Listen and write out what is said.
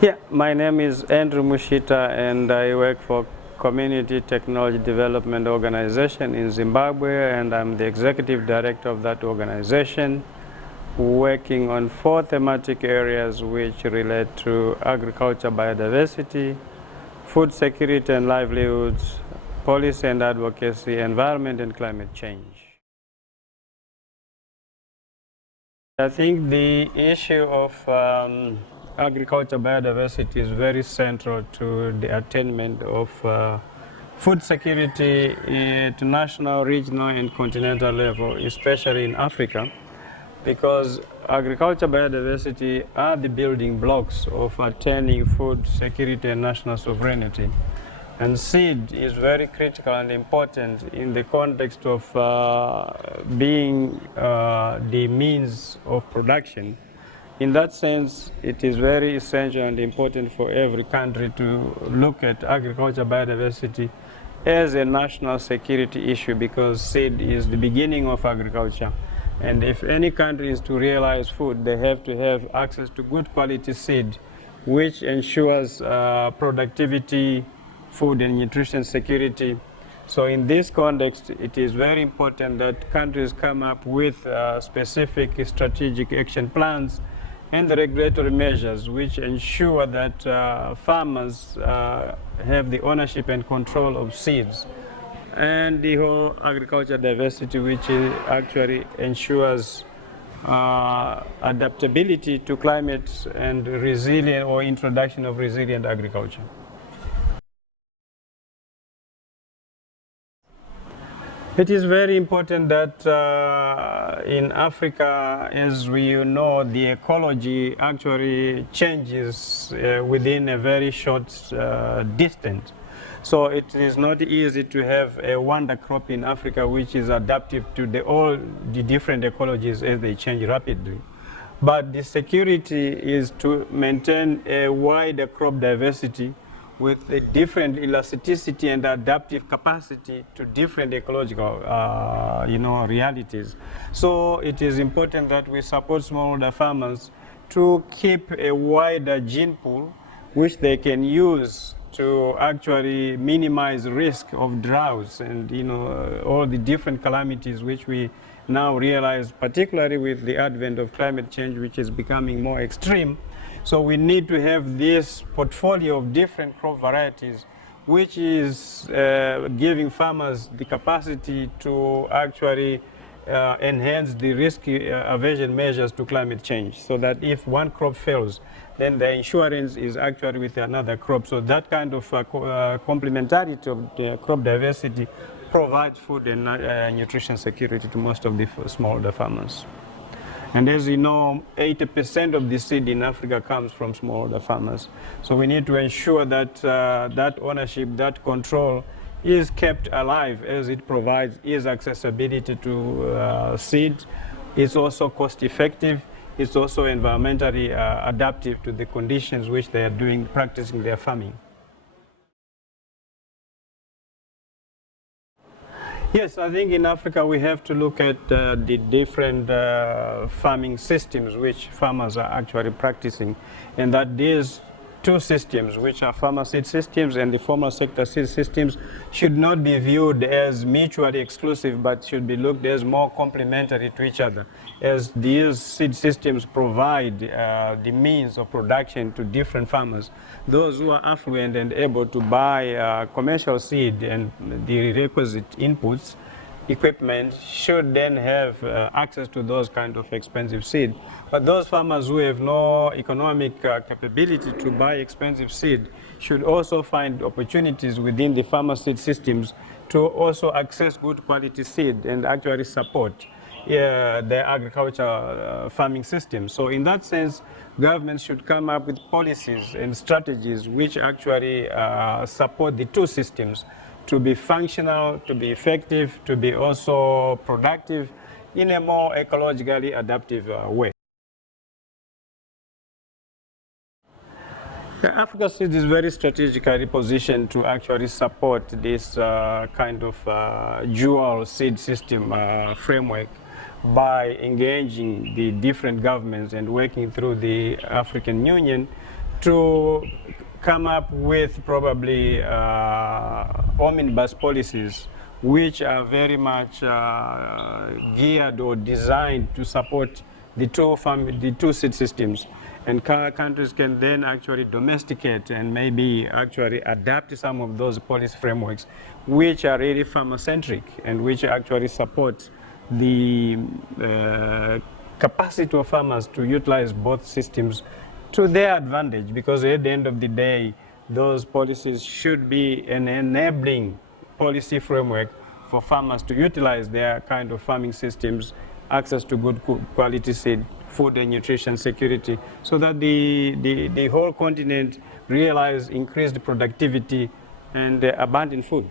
Yeah, my name is Andrew Mushita and I work for Community Technology Development Organization in Zimbabwe, and I'm the executive director of that organization, working on 4 thematic areas which relate to agriculture, biodiversity, food security and livelihoods, policy and advocacy, environment and climate change. I think the issue of agriculture biodiversity is very central to the attainment of food security at national, regional and continental level, especially in Africa, because agriculture biodiversity are the building blocks of attaining food security and national sovereignty. And seed is very critical and important in the context of being the means of production. In that sense, it is very essential and important for every country to look at agriculture biodiversity as a national security issue, because seed is the beginning of agriculture. And if any country is to realize food, they have to have access to good quality seed, which ensures productivity, food and nutrition security. So in this context, it is very important that countries come up with specific strategic action plans and the regulatory measures which ensure that farmers have the ownership and control of seeds, and the whole agriculture diversity, which actually ensures adaptability to climate and resilient or introduction of resilient agriculture. It is very important that in Africa, as we know, the ecology actually changes within a very short distance. So it is not easy to have a wonder crop in Africa which is adaptive to all the different ecologies as they change rapidly. But the security is to maintain a wider crop diversity with a different elasticity and adaptive capacity to different ecological realities. So it is important that we support smallholder farmers to keep a wider gene pool which they can use to actually minimize risk of droughts and all the different calamities which we now realize, particularly with the advent of climate change, which is becoming more extreme. So we need to have this portfolio of different crop varieties, which is giving farmers the capacity to actually enhance the risk aversion measures to climate change, so that if one crop fails, then the insurance is actually with another crop. So that kind of complementarity of the crop diversity provides food and nutrition security to most of the smallholder farmers. And as you know, 80% of the seed in Africa comes from smallholder farmers. So we need to ensure that that ownership, that control is kept alive, as it provides ease accessibility to seed. It's also cost effective. It's also environmentally adaptive to the conditions which they are practicing their farming. Yes, I think in Africa we have to look at the different farming systems which farmers are actually practicing, and that these 2 systems, which are farmer seed systems and the formal sector seed systems, should not be viewed as mutually exclusive, but should be looked as more complementary to each other, as these seed systems provide the means of production to different farmers. Those who are affluent and able to buy commercial seed and the requisite inputs, equipment, should then have access to those kind of expensive seed. But those farmers who have no economic capability to buy expensive seed should also find opportunities within the farmer seed systems to also access good quality seed and actually support their agriculture farming system. So in that sense, governments should come up with policies and strategies which actually support the 2 systems to be functional, to be effective, to be also productive in a more ecologically adaptive way. AfricaSeeds is very strategically positioned to actually support this kind of dual seed system framework by engaging the different governments and working through the African Union to come up with probably omnibus policies which are very much geared or designed to support the two seed systems. And countries can then actually domesticate and maybe actually adapt some of those policy frameworks which are really farmer-centric and which actually support the capacity of farmers to utilize both systems to their advantage, because at the end of the day, those policies should be an enabling policy framework for farmers to utilize their kind of farming systems, access to good quality seed, food and nutrition security, so that the whole continent realize increased productivity and abundant food.